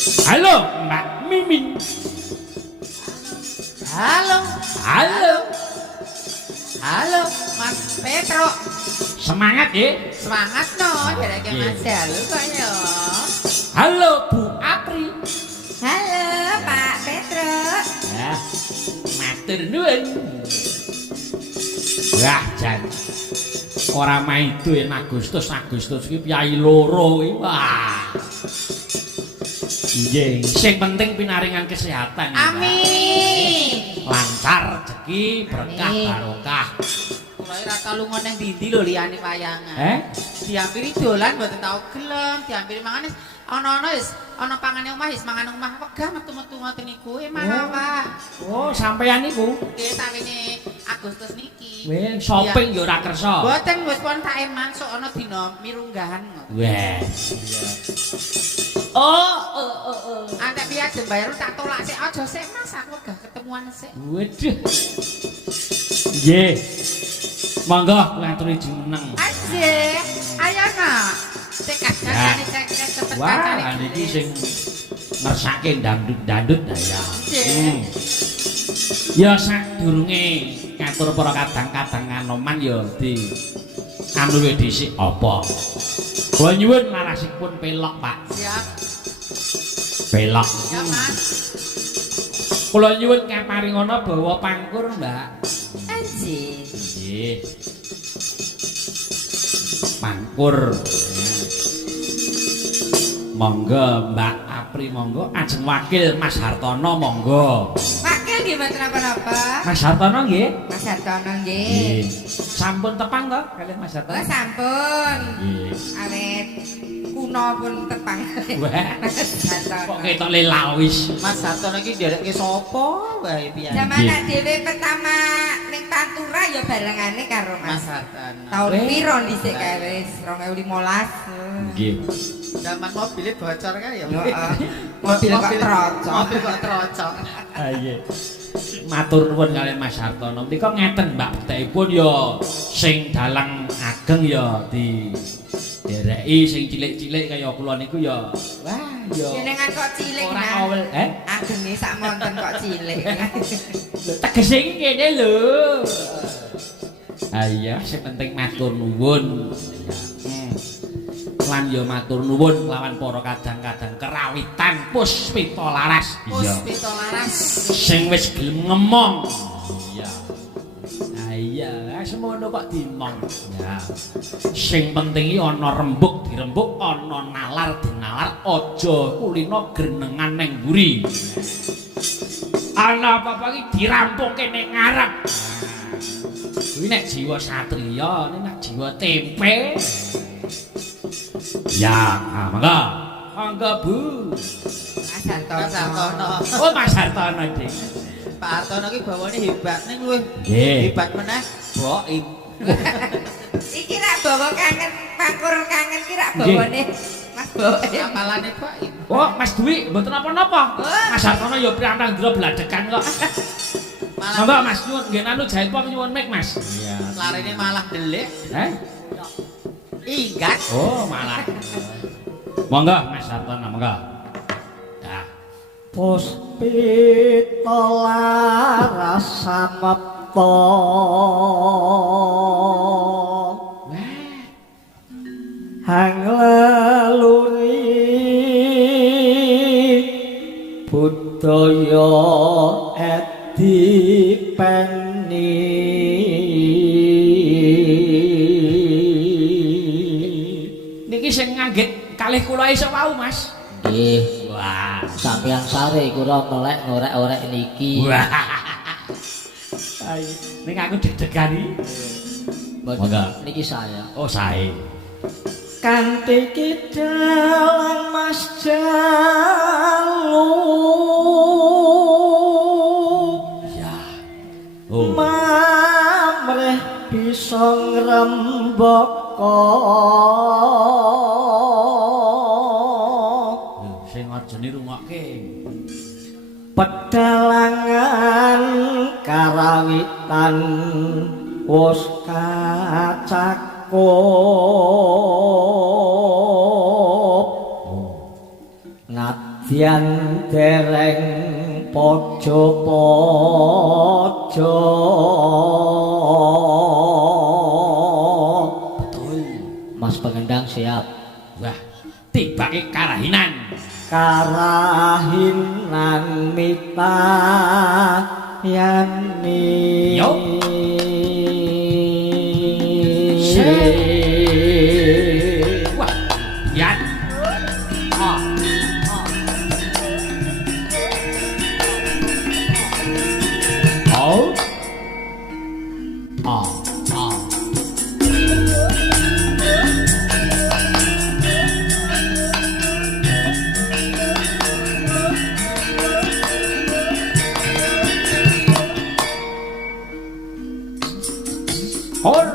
Halo, Mbak Mimin. Halo. Halo. Halo, Mas Petro. Semangat ya. Semangat no, jadi Mas halo kok ya. Halo Bu Apri. Halo Pak Petro. Ya, matur nuwun. Wah, jan. Ora maido en Agustus iki piyai loro iki. Wah. Nggih, sing penting pinaringan kesehatan. Amin. Lancar rezeki, berkah barokah. Kula ora tau lunga nang ndi lho liyane wayangan. Diampiri dolan mboten tau gelem, diampiri mangan ana-ana wis ana pangane omah wis mangan omah wegah metu-metu ngoten niku. Mana, Pak? Oh, sampeyan niku. Nggih, sawine Agustus niki. Weh, shopping ya ora kersa. Mboten wis pun tak eman sok ana dina mirunggahan. Weh. Oh. Antek piye bayar tak tolak sik aja sik Mas, aku wegah ketemuan sik. Waduh. Nggih. Monggo kula aturi jumeneng. Asih. Ayo nak. Cek kancane cek cepet kancane. Wah, niki sing ngersake dangdut-dangdut ya. Ya sadurunge ngatur para kadang-kadang anoman ya di anu dhisik apa. Kula nyuwun larasipun pelok, Pak. Siap. Pelok. Ya, Mas. Kula nyuwun kaparingana bawa pangkur, Mbak. Anjir. Nggih. Pangkur. Monggo Mbak Apri monggo, ajeng wakil Mas Hartono monggo. Wakil nggih mboten apa-apa. Mas Hartono nggih? Mas Hartono nggih. Sampun tepang to kalih Mas Hartono? Oh, sampun. Nggih. Awet kuno pun tepang. Wah. Mas Hartono. Kok ketok lelawis. Mas Hartono iki nderekke sapa wae piye? Zaman dhewe pertama ning Pantura ya barengane karo Mas Hartono. Tahun piro dhisik kae wis 2015. Nggih. Zaman mobilnya bocor kan ya? Mobil kok trocok. Mobil kok trocok. Ah iya. Matur nuwun kalian Mas Hartono. Menika ngeten Mbak betekipun ya sing dalang ageng ya di dereki sing cilik-cilik kaya kula niku ya wah ya jenengan kok cilik ora nah. awel Agenge sak monten kok cilik. tegese iki kene lho. Ah iya sing penting matur nuwun. Lan ya matur nuwun lawan para kadang-kadang kerawitan Puspita Laras. Puspita Laras sing wis gelem ngemong. Iya. Ah iya, semono kok dimong. Ya. Sing penting iki ana rembug dirembug, ana nalar dinalar, aja kulino grenengan ning mburi. Ana apa-apa iki dirampukke ning ngarep. Kuwi nek jiwa satriya, nek jiwa tempe. Ya, mangga Bu. Mas Hartono. Oh, Mas Hartono iki. Pak Hartono iki bawane hebat ning luwih. Nggih. Hebat meneh Boim. Iki rak bawa kangen, pangkur kangen ki rak bawane Mas Boim. Apalane Boim. Oh, Mas Dwi, mboten napa-napa. Mas Hartono ya priantang ndra bladekan kok. Monggo Mas nyuwun nggih anu jahit pok nyuwun mik Mas. Iya. Larine malah delik. Ingat. Oh, malah. Monggo Mas Hartono, monggo. Dah. Puspita Laras samapta. Hang leluri budaya edipeni. Niki sing ngangget kalih kula esuk wau, Mas. Nggih. Wah, Sampeyan sare kula melek ngorek-orek niki. wah. Ayo, ning aku deg-degan iki. Monggo. Niki saya. Oh, sae. Kanthi kidalang Mas Jalu. Ya. Oh. Mamreh bisa ngrembaka. Sing aja nirungokke. Pedalangan karawitan wis kacakup senadyan dereng pojo-pojo Betul. Mas Pengendang siap. Wah, tibake karahinan. Karahinan mita yani Yo. Wah, yan. Oh. Oh. Oh. Hor.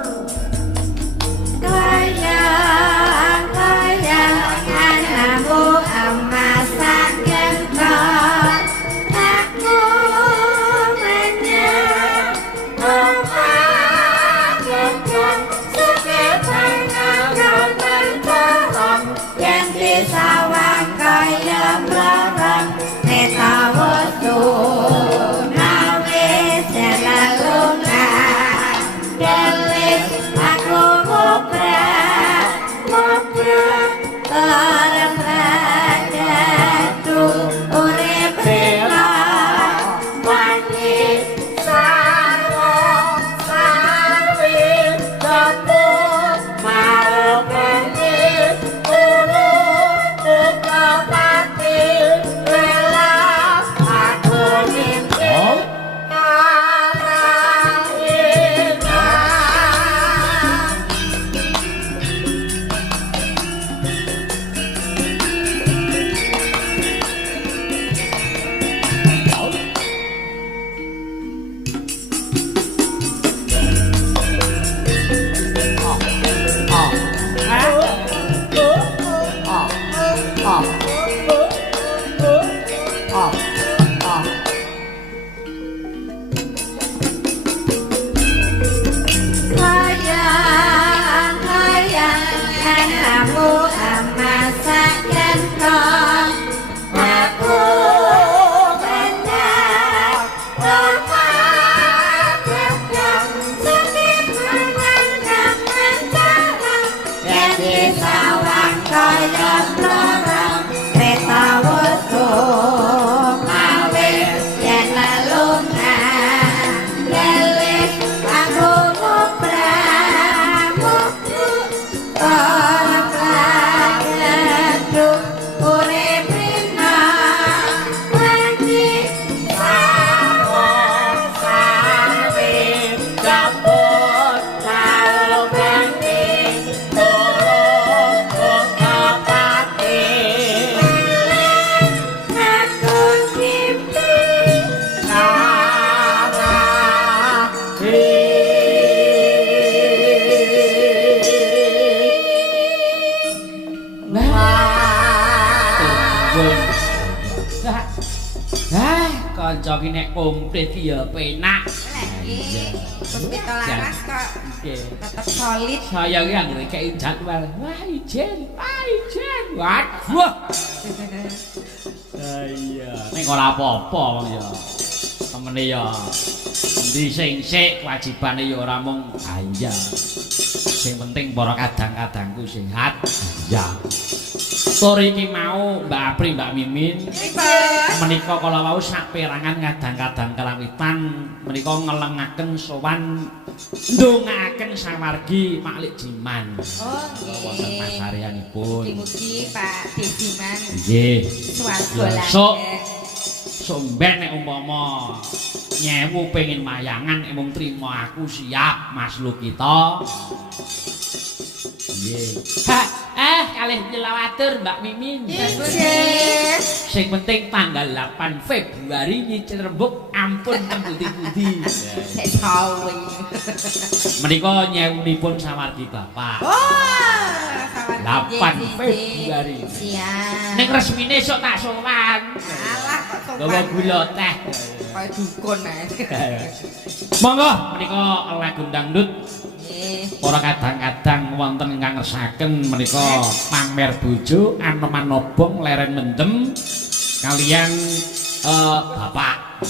Kanca ki nek komplit ki ya penak. Komplit laras kok tetep solid. Saya ki anggere kei jadwal. Wah, ijen, ijen. Waduh. Iya, nek ora apa-apa wong ya. Temene ya endi sing sik kewajibane ya ora mung iya. Sing penting para kadang-kadangku sehat. Iya. Sore iki mau Mbak Apri, Mbak Mimin menika kala wau saperangan kadang-kadang kalawitan menika ngelengaken sowan ndongaaken samargi Maklik Jiman. Oh nggih. Wonten pasaryanipun. Mugi-mugi Pak Jiman. Nggih. Swarga Sok somben nek umpama nyewu pengin mayangan mung trima aku siap Mas Lukita. Nggih. Kalih nyelawatur Mbak Mimin. Nggih. Sing penting tanggal 8 Februari nyicil rembug ampun tembuti-budi. Sik sawi. Menika nyewunipun samargi Bapak. Oh, 8 Februari. Siap. Ning resmine sok tak sowan. Alah kok sopan. Gawa gula teh. Kaya dukun ae. Monggo menika lagu dangdut Ora kadang-kadang wonten ingkang ngersaken menika pamer bojo Anoman Obong leren mendem kalian bapak.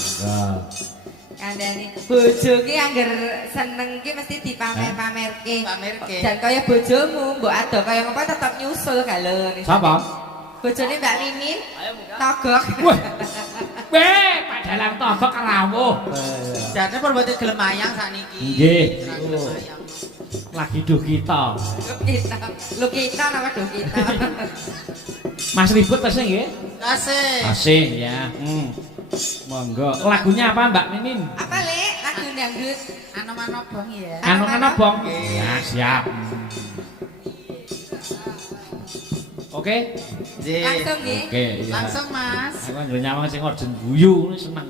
Kandhane bojo ki angger seneng ki mesti dipamer-pamerke. Pamerke. Dan kaya bojomu mbok ado kaya ngopo tetep nyusul galon. Sapa? Bojone Mbak Mimin. Togok. Wah. Weh, padalang togok rawuh. Jane pun boten gelem ayang sakniki. Nggih. Gelem ayang. Lagi duh kita. Lu kita nama do kita. Mas ribut tasnya nggih? Kasih. Asih ya. Monggo. Lagunya apa Mbak Mimin? Apa Lek? Lagu dangdut. Anoman Obong ya. Anoman Obong. Ya, siap. Oke. Nggih. Langsung nggih. Oke, iya. Langsung Mas. Aku anjir nyawang sing orjen guyu ngono seneng.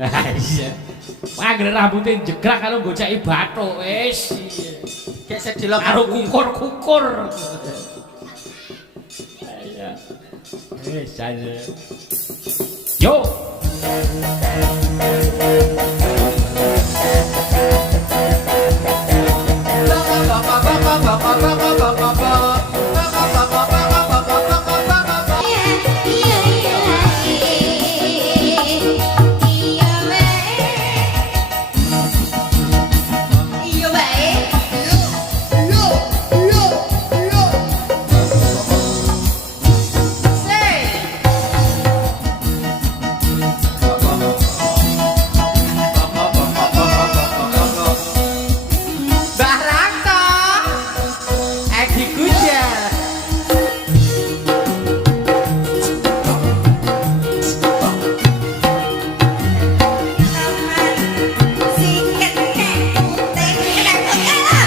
Ah iya. Anggere rambute jegrak karo goceki bathuk wis. Kayak sedelo Karo kukur-kukur. Iya. Wis aja. Yo. Mbah Raka. Edi Guja.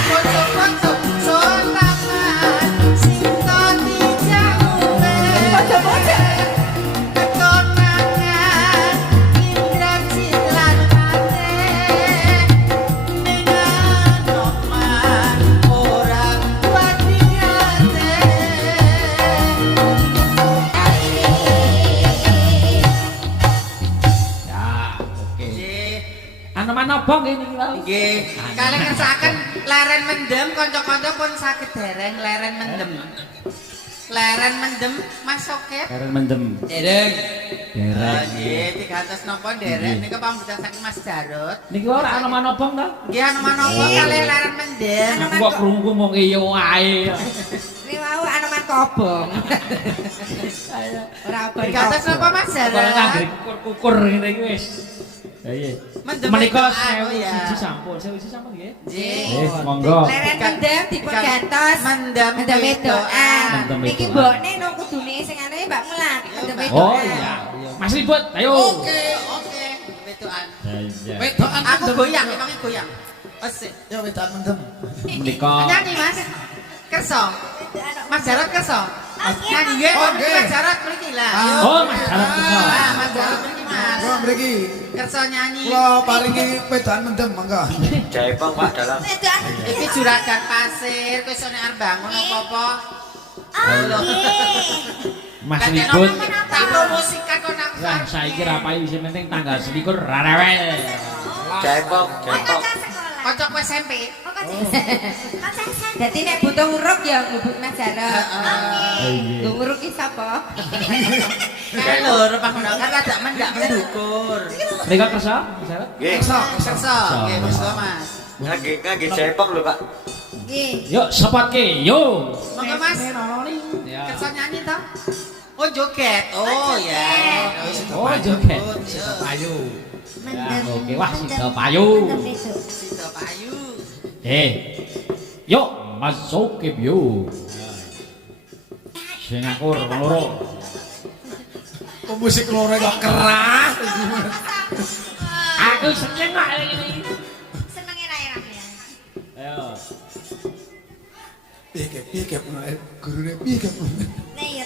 Pojok-pojok sonangan sing tadi jauhe. Ketonangan Indra Cilan Mate. Dengan Noman orang pati ate. Ya, oke. Nggih. Anoman Obong nggih niki lho. Nggih. Kalian ngersaken leren mendem kanca-kanca pun saged dereng leren mendem. Leren mendem Mas Soket. Karen mendem. Dereng. Derek. Nggih, digantos napa dereng niku pambutan saking Mas Jarot. Niki ora Anoman Obong ta? Nggih anoman apa kalih leren mendem. Aku kok krungu mung iya wae. Ini mau Anoman Kobong. Ora apa Digantos napa Mas Kok Jarot? anggere kukur-kukur ngene iki wis. Ya iya. Mendem Menika itu, oh ya. 1001 sampun, 1001 sampun nggih. Nggih. Monggo. Leren mendem dipun gantos. Mendem Mendem wedokan. Mendem Niki wedokan. mbokne no kudune sing ane Mbak Mulat. Mendem wedokan. Oh iya. Mas ribut, ayo. Oke, oke. Wedokan. Ya, iya. Aku goyang, emangnya goyang. Asik. Ya wedan mendem. Menika Nyanyi Mas. Kerso. Mas Jarot kerso. Nyanyi nggih, Oh, mriki nggih. Mas Jarot mriki lah. Ah. Oh, Mas Jarot kerso. Ah, Mas Jarot mriki Mas. Kula mriki Kerso nyanyi. kula paringi wedan mendem mangga. Jaipong Pak dalam. Iki juragan pasir, kowe sone arep bangun apa-apa. Lho. Mas Kan ribut. tak promosikan kok nang. Wah, saiki ra payu sing penting tanggal 21 ra rewel. Jaipong, Jaipong. Kocok SMP. Dadi nek butuh uruk ya ngubuk Mas Jarot. Iya. Lho nguruk ki sapa? Kan lho, pangunangan rada mendak mendukur. Menika kersa, Mas Jarot? Nggih. Kerso, nggih monggo Mas. Ngangge Jaipong lho, Pak. Nggih. Yuk sepatke, yo. Monggo Mas. Ya. Kerso nyanyi toh? Oh joget. Oh ya. Oh, joget. Iya. Payu. Ya, Mendem. oke. Wah, sida payu. Sida payu. Yuk, masuk ke yo. Sing akur loro. Kok musik loro kok keras. Aku seneng kok ini. Seneng era-era ya. Ayo. Piye kep gurune piye kep. Nek ya.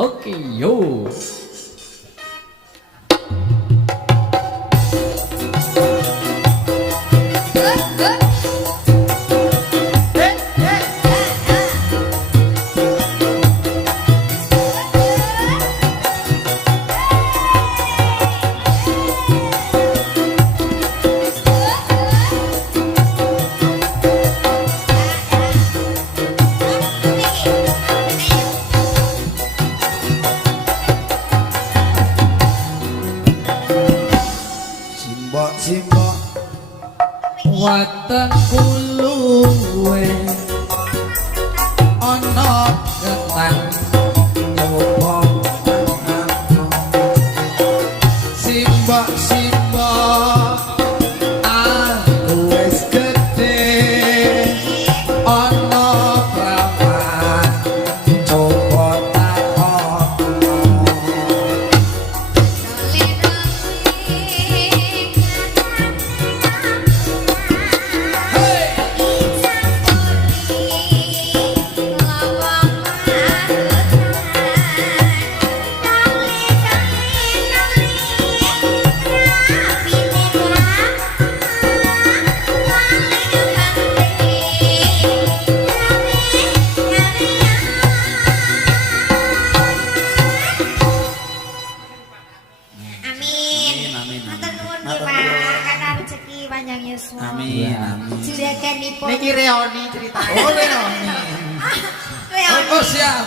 Oke, yo. Amin, amin. Juraganipun. Niki reoni ceritanya. Oh, Leoni. Oh, siap.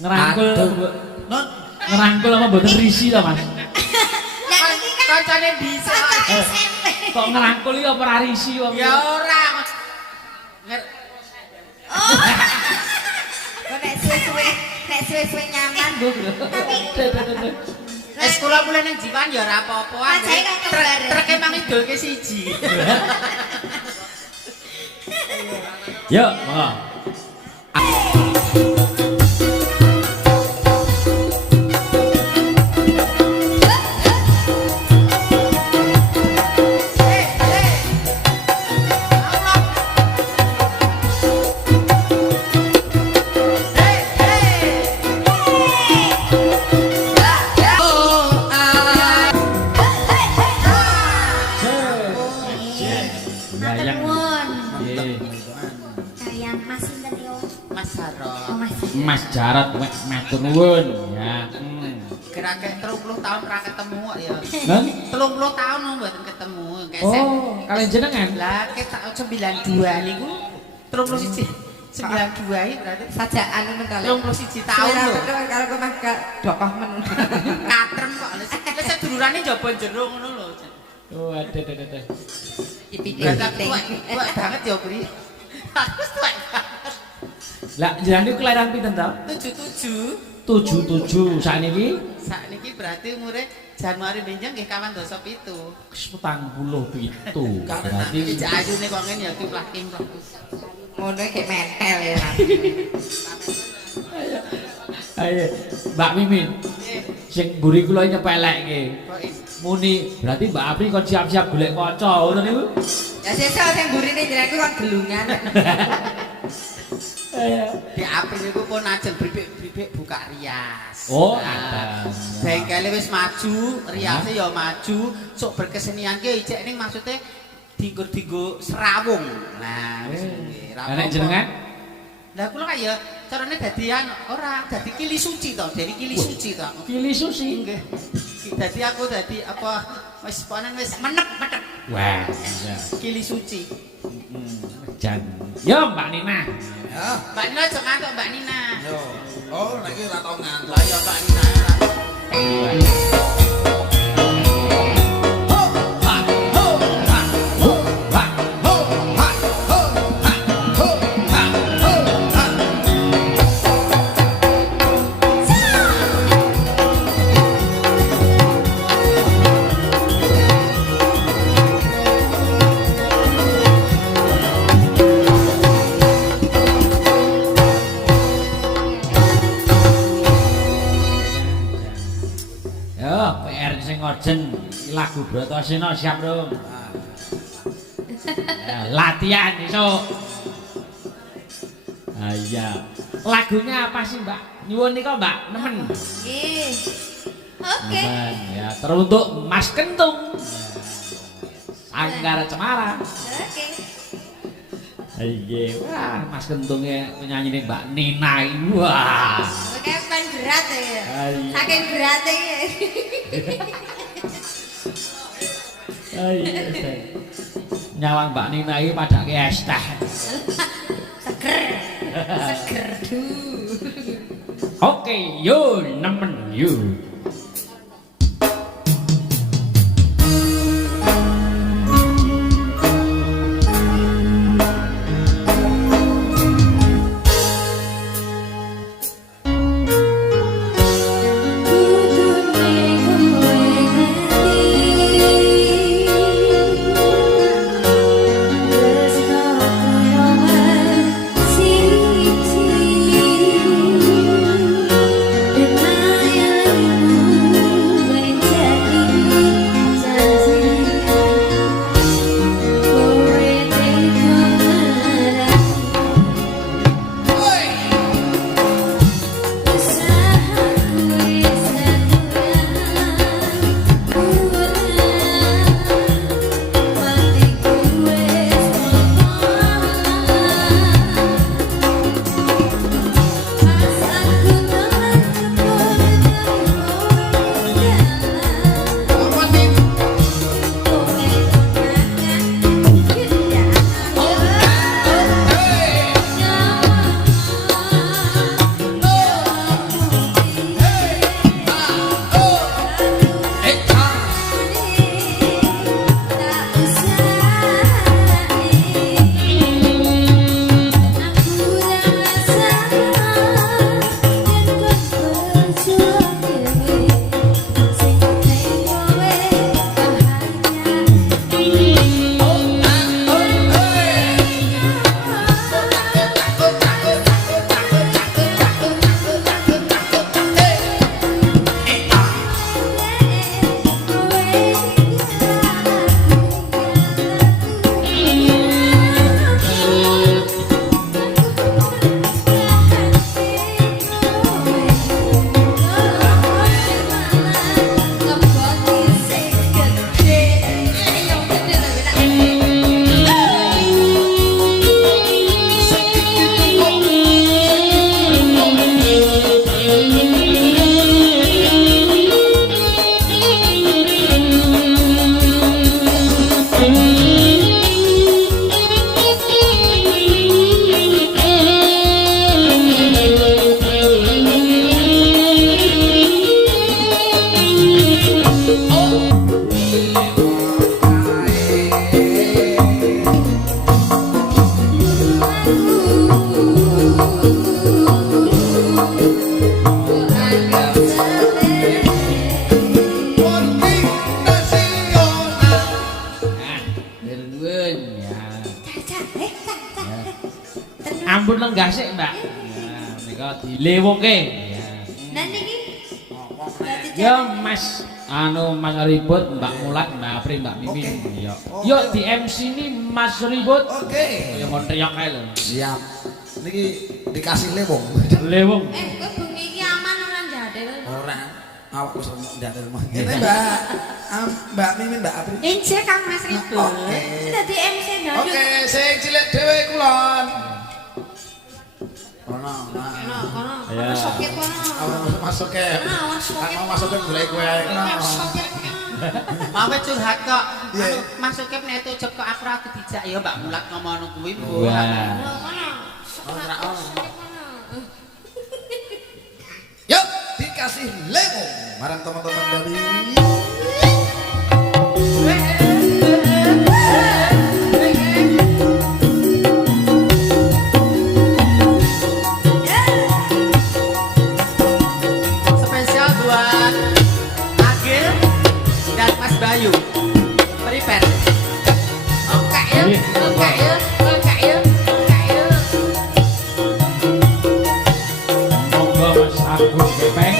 Ngerangkul Aduh. Non, ngerangkul apa mboten risi ta, Mas? Lah iki kan Kancane bisa. SMP. Kok ngerangkul iki apa ora risi wong? Ya ora. Oh. Kok nek suwe-suwe nyaman, Bu. Wis kula mulai ning jiwan ya ora apa-apa. Ajae kan kembar. Treke mang idolke siji. Yuk, monggo. Matur nuwun. Nggih. Kalian Mas sinten yo? Mas Oh, Sarot. Mas. Mas Jarot matur nuwun ya. Kira-kira 30 tahun ora ketemu kok ya. Nang? 30 tahun mboten ketemu. Kesek. Oh, kalian jenengan? Lah ketak 92 niku 31. 92 iki berarti Sajaan ngono ta. 31 tahun lho. Karo kowe mah gak dokoh men. Katrem kok. Wis sedulurane njaba jero ngono lho. Oh, ada. Berarti tuwek banget ya, Bri. Aku wis tuwek banget. Lah jenengan niku kelahiran pinten ta? 77. 77 sakniki Sakniki berarti umure Januari benjang nggih kawan dosa 7. 47. Berarti Iki ayune kok ngene ya kimplah-kimplah. Ngono gek mentel ya. ayo Mbak Mimin sing mburi kula nyepelekke. Kok Muni berarti Mbak Apri kon siap-siap golek kanca ngono niku. Ya sesuk sing burine jenengku kon gelungan. di April niku pun ajeng bribik buka rias. Oh, Nah, ada. bengkele wis maju, riase ya maju, sok berkesenian ki ijek ning maksude dinggur-dinggur serawung. Nah, wis nggih. Lah nek jenengan Lah kula kaya ya carane dadian ora dadi kili suci to, dari kili suci to. pilih susi. Nggih. Dadi aku dadi apa wis ponen wis menep-menep Wah, iya. kili suci. Jan. Yo Mbak Nina. ya. Mbak Nina aja ngantuk Mbak Nina. Yo. Oh, nek iki ora tau ngantuk. Lah ya Mbak Nina. Yo, PR sing ngojen lagu Bratasena siap dong. Ya, latihan esuk. Ah iya. Lagunya apa sih, Mbak? Nyuwun nika, Mbak, nemen. Nggih. Oke. Nemen ya, teruntuk Mas Kentung. Sanggar Cemara. Oke. Iya, wah, Mas Kentungnya penyanyi Mbak Nina. Wah. Oke, kan berat ya. Ayo. Saking beratnya ya. Ayo. Nyawang Mbak Nina ini pada ke es teh. Seger. Seger. Oke, yo nemen yo. Siji, dan kok dilewungke. Ya. Nah niki. Dadi Ya Mas Mas Ribut, Mbak Mulat, Mbak Apri, Mbak Mimin. Ya. Yuk di MC ini Mas Ribut. Oke. Ya mau teriak ae lho. Siap. Niki dikasih lewong. Lewung. kowe bengi iki aman ora jadil. Ora. Awak wis ndatel mah. Ini Mbak Mbak Mimin, Mbak Apri. Injek Kang Mas Ribut. Oke. Dadi MC dadu. Oke, sing cilik dhewe kulon. Kono. Kono soket kono. Awak masuk ke. Kan mau masuk ke golek kowe ae. Mau curhat kok. Iya. Masuke nek ujug kok aku ora dijak ya Mbak Mulat ngomong kuwi. Wah. Yuk, dikasih lewong. Marang teman-teman dari Spesial buat Agil dan Mas Bayu. Prepare. Oke ya, oke ya, oke ya, oke ya. Monggo Mas Agus Gepeng.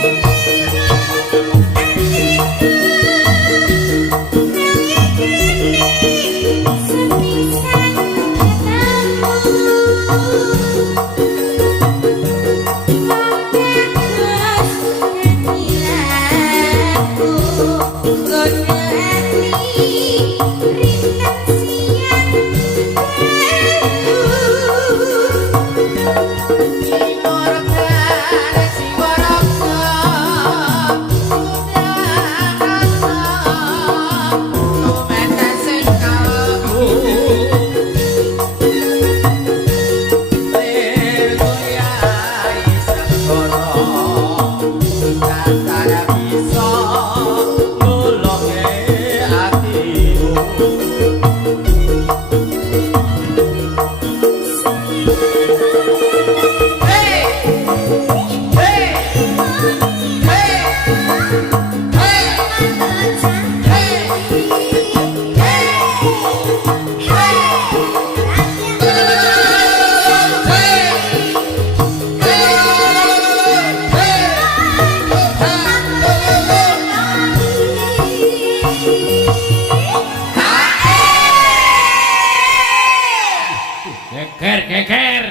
Geger.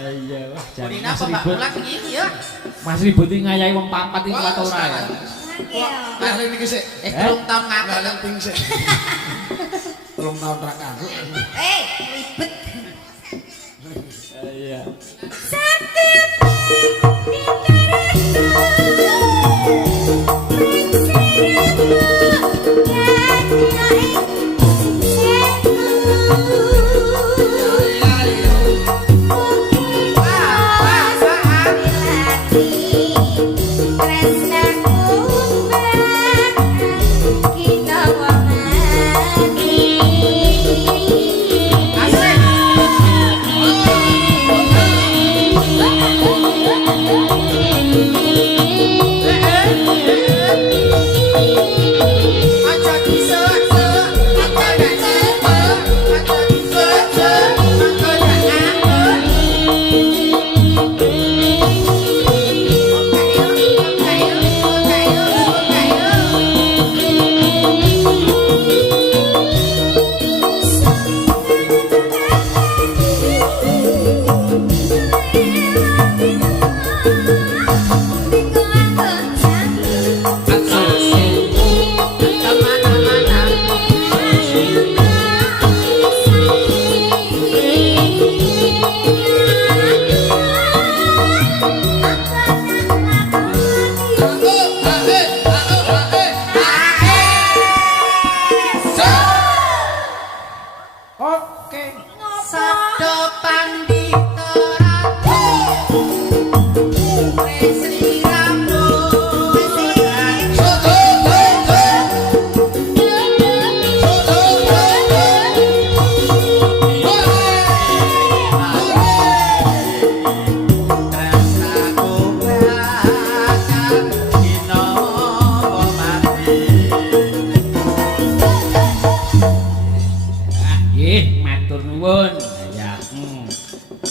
Iya, wah jan Kulina Mas apa Mbak Ribut. Mulat iki ya? Mas Ribut iki ngayahi wong papat iki kuat ora ya. Lali niki sik. Telung tahun ngapa? Lali ping sik. 3 tahun ra kanggo. Ribet. Iya. Kita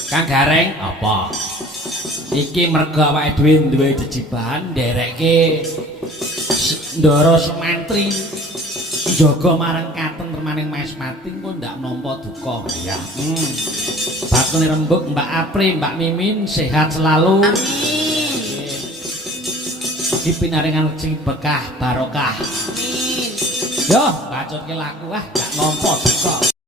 Kang Gareng apa? Iki mergo awake dhewe duwe jejibahan nderekke Ndara Sumantri njaga marang katentremaning Maesmati engko ndak nampa duka ya. Batune rembug Mbak Apri, Mbak Mimin sehat selalu. Amin. Iki pinaringan sing bekah barokah. Amin. Yo, bacotke laku gak nampa duka.